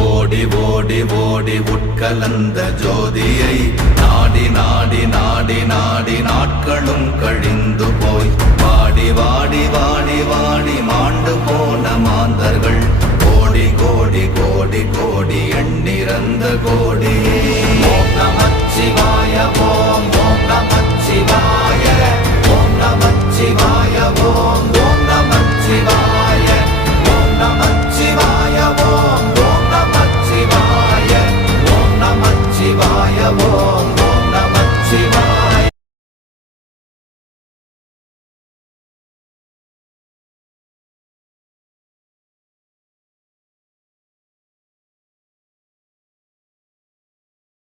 ஓடி ஓடி ஓடி உட்கலந்த ஜோதியை நாடி நாடி நாடி நாடி நாட்களும் கழிந்து போய் வாடி வாடி வாடி வாடி மாண்டு போன மாந்தர்கள் கோடி கோடி கோடி கோடி எண்ணிறந்த கோடி